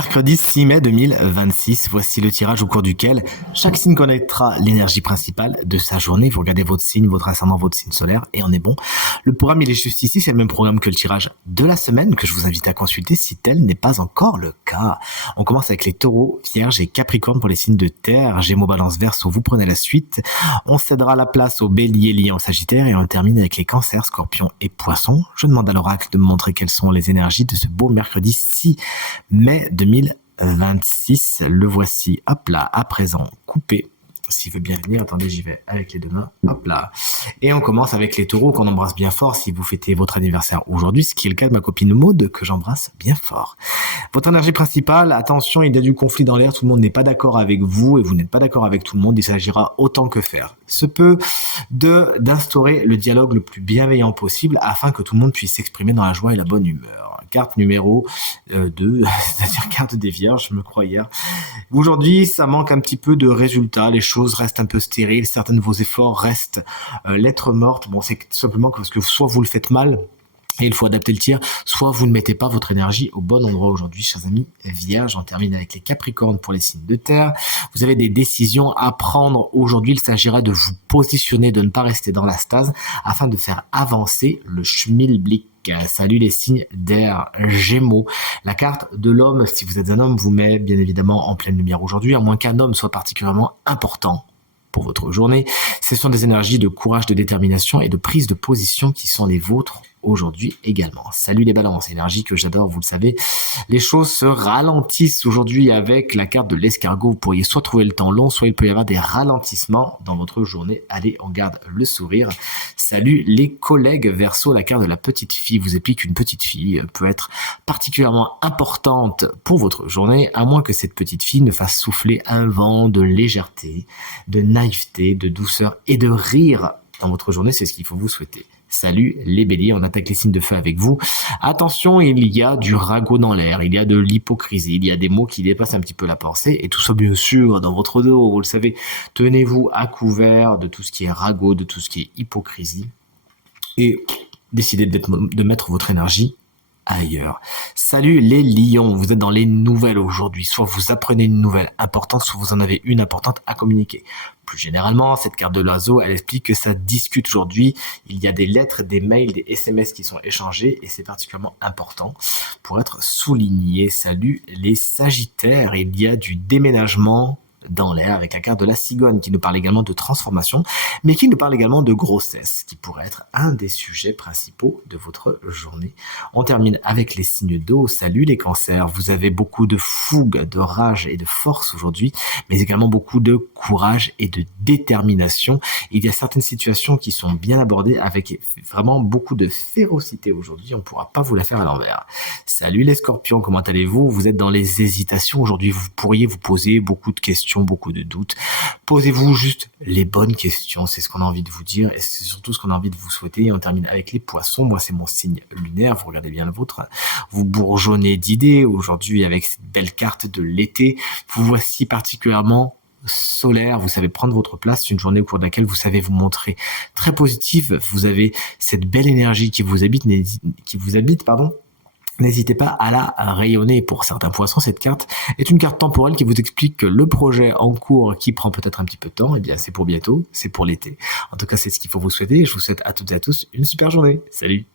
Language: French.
Mercredi 6 mai 2026, voici le tirage au cours duquel chaque signe connaîtra l'énergie principale de sa journée. Vous regardez votre signe, votre ascendant, votre signe solaire et on est bon. Le programme, il est juste ici, c'est le même programme que le tirage de la semaine que je vous invite à consulter si tel n'est pas encore le cas. On commence avec les taureaux, vierges et capricornes pour les signes de terre, gémeaux, balance, verseau, vous prenez la suite. On cédera la place aux béliers, lions, sagittaires et on termine avec les cancers, scorpions et poissons. Je demande à l'oracle de me montrer quelles sont les énergies de ce beau mercredi 6 mai 2026, le voici, hop là, à présent, coupé. S'il veut bien venir, attendez, j'y vais avec les deux mains, hop là. Et on commence avec les taureaux qu'on embrasse bien fort si vous fêtez votre anniversaire aujourd'hui, ce qui est le cas de ma copine Maude, que j'embrasse bien fort. Votre énergie principale, attention, il y a du conflit dans l'air, tout le monde n'est pas d'accord avec vous et vous n'êtes pas d'accord avec tout le monde, il s'agira autant que faire se peut d'instaurer le dialogue le plus bienveillant possible afin que tout le monde puisse s'exprimer dans la joie et la bonne humeur. Carte numéro 2, c'est-à-dire carte des vierges, je me crois hier. Aujourd'hui, ça manque un petit peu de résultats, les choses restent un peu stériles, certains de vos efforts restent lettres mortes. Bon, c'est tout simplement parce que soit vous le faites mal, et il faut adapter le tir, soit vous ne mettez pas votre énergie au bon endroit aujourd'hui, chers amis vierges. On termine avec les capricornes pour les signes de terre. Vous avez des décisions à prendre aujourd'hui. Il s'agira de vous positionner, de ne pas rester dans la stase afin de faire avancer le schmilblick. Salut les signes d'air, gémeaux. La carte de l'homme, si vous êtes un homme, vous met bien évidemment en pleine lumière aujourd'hui, à moins qu'un homme soit particulièrement important pour votre journée. Ce sont des énergies de courage, de détermination et de prise de position qui sont les vôtres aujourd'hui également. Salut les balances, énergie que j'adore, vous le savez. Les choses se ralentissent aujourd'hui avec la carte de l'escargot. Vous pourriez soit trouver le temps long, soit il peut y avoir des ralentissements dans votre journée. Allez, on garde le sourire. Salut les collègues Verseau, la carte de la petite fille vous explique qu'une petite fille peut être particulièrement importante pour votre journée, à moins que cette petite fille ne fasse souffler un vent de légèreté, de naïveté, de douceur et de rire dans votre journée. C'est ce qu'il faut vous souhaiter. Salut les béliers, on attaque les signes de feu avec vous. Attention, il y a du ragot dans l'air, il y a de l'hypocrisie, il y a des mots qui dépassent un petit peu la pensée, et tout ça bien sûr dans votre dos, vous le savez. Tenez-vous à couvert de tout ce qui est ragot, de tout ce qui est hypocrisie, et décidez de mettre votre énergie ailleurs. Salut les lions, vous êtes dans les nouvelles aujourd'hui, soit vous apprenez une nouvelle importante, soit vous en avez une importante à communiquer. Plus généralement, cette carte de l'oiseau, elle explique que ça discute aujourd'hui, il y a des lettres, des mails, des SMS qui sont échangés et c'est particulièrement important pour être souligné. Salut les sagittaires, il y a du déménagement dans l'air avec la carte de la cigogne qui nous parle également de transformation, mais qui nous parle également de grossesse, qui pourrait être un des sujets principaux de votre journée. On termine avec les signes d'eau. Salut les cancers, vous avez beaucoup de fougue, de rage et de force aujourd'hui, mais également beaucoup de courage et de détermination. Il y a certaines situations qui sont bien abordées avec vraiment beaucoup de férocité aujourd'hui, on ne pourra pas vous la faire à l'envers. Salut les scorpions, comment allez-vous? Vous êtes dans les hésitations aujourd'hui, vous pourriez vous poser beaucoup de questions, beaucoup de doutes. Posez-vous juste les bonnes questions, c'est ce qu'on a envie de vous dire et c'est surtout ce qu'on a envie de vous souhaiter. Et on termine avec les poissons. Moi, c'est mon signe lunaire, vous regardez bien le vôtre. Vous bourgeonnez d'idées aujourd'hui avec cette belle carte de l'été. Vous voici particulièrement solaire, vous savez prendre votre place, une journée au cours de laquelle vous savez vous montrer très positive. Vous avez cette belle énergie qui vous habite, N'hésitez pas à la rayonner. Pour certains poissons, cette carte est une carte temporelle qui vous explique que le projet en cours qui prend peut-être un petit peu de temps, eh bien c'est pour bientôt, c'est pour l'été. En tout cas, c'est ce qu'il faut vous souhaiter. Je vous souhaite à toutes et à tous une super journée. Salut!